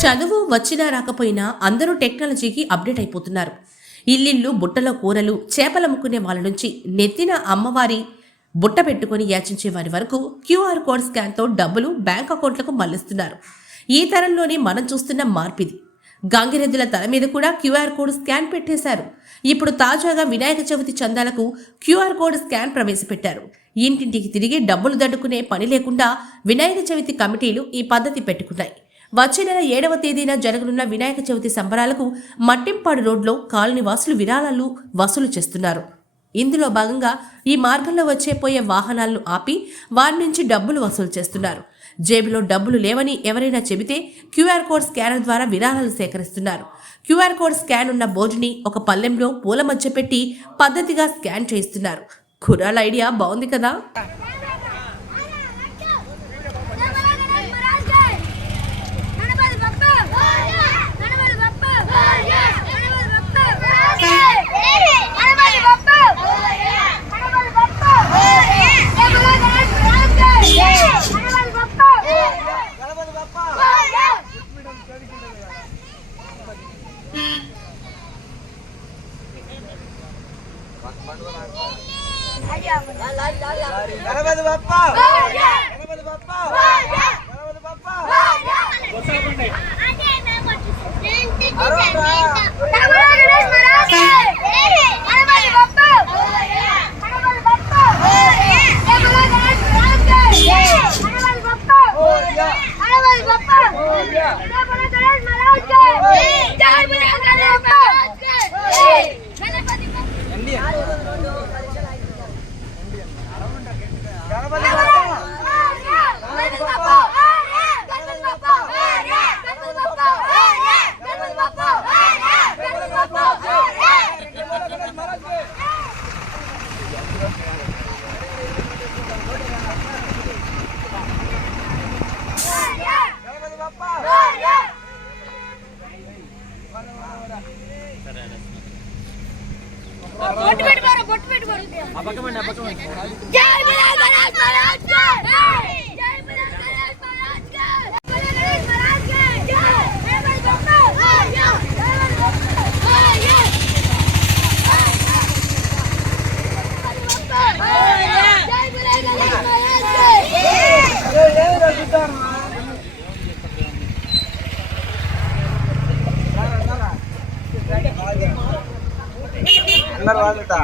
చదువు వచ్చినా రాకపోయినా అందరూ టెక్నాలజీకి అప్డేట్ అయిపోతున్నారు. ఇల్లిళ్ళు బుట్టల కూరలు చేపలమ్ముకునే వాళ్ళ నుంచి నెత్తిన అమ్మవారి బుట్ట పెట్టుకొని యాచించే వారి వరకు క్యూఆర్ కోడ్ స్కాన్తో డబ్బులు బ్యాంక్ అకౌంట్లకు మళ్ళిస్తున్నారు ఈ తరంలోనే మనం చూస్తున్న మార్పిది. గంగిరెద్దుల తల మీద కూడా క్యూఆర్ కోడ్ స్కాన్ పెట్టేశారు. ఇప్పుడు తాజాగా వినాయక చవితి చందాలకు క్యూఆర్ కోడ్ స్కాన్ ప్రవేశపెట్టారు. ఇంటింటికి తిరిగి డబ్బులు దడ్డుకునే పని లేకుండా వినాయక చవితి కమిటీలు ఈ పద్ధతి పెట్టుకున్నాయి. వచ్చే నెల ఏడవ తేదీన జరగనున్న వినాయక చవితి సంబరాలకు మట్టింపాడు రోడ్లో కాలనీవాసులు విరాళాలు వసూలు చేస్తున్నారు. ఇందులో భాగంగా ఈ మార్గంలో వచ్చే పోయే వాహనాలను ఆపి వారి నుంచి డబ్బులు వసూలు చేస్తున్నారు. జేబులో డబ్బులు లేవని ఎవరైనా చెబితే క్యూఆర్ కోడ్ స్కానర్ ద్వారా విరాళాలు సేకరిస్తున్నారు. క్యూఆర్ కోడ్ స్కాన్ ఉన్న బోర్డుని ఒక పల్లెంలో పూల మధ్య పెట్టి పద్ధతిగా స్కాన్ చేయిస్తున్నారు. కురాల ఐడియా బాగుంది కదా? கணபதி பாப்பா. கணபதி பாப்பா. బొట్టు పెట్టుకోరు బొట్టు పెట్టుకోరు జై వినాయక గణేష్ మహారాజ్ కి జై వినాయక గణేష్ మహారాజ్ కి జై గణేష్ మహారాజ్ కి జై గణపతి బప్ప జై గణపతి బప్ప జై జై వినాయక గణేష్ మహారాజ్ కి అరే ఏం రగుతారు అందరు వాళ్ళుతా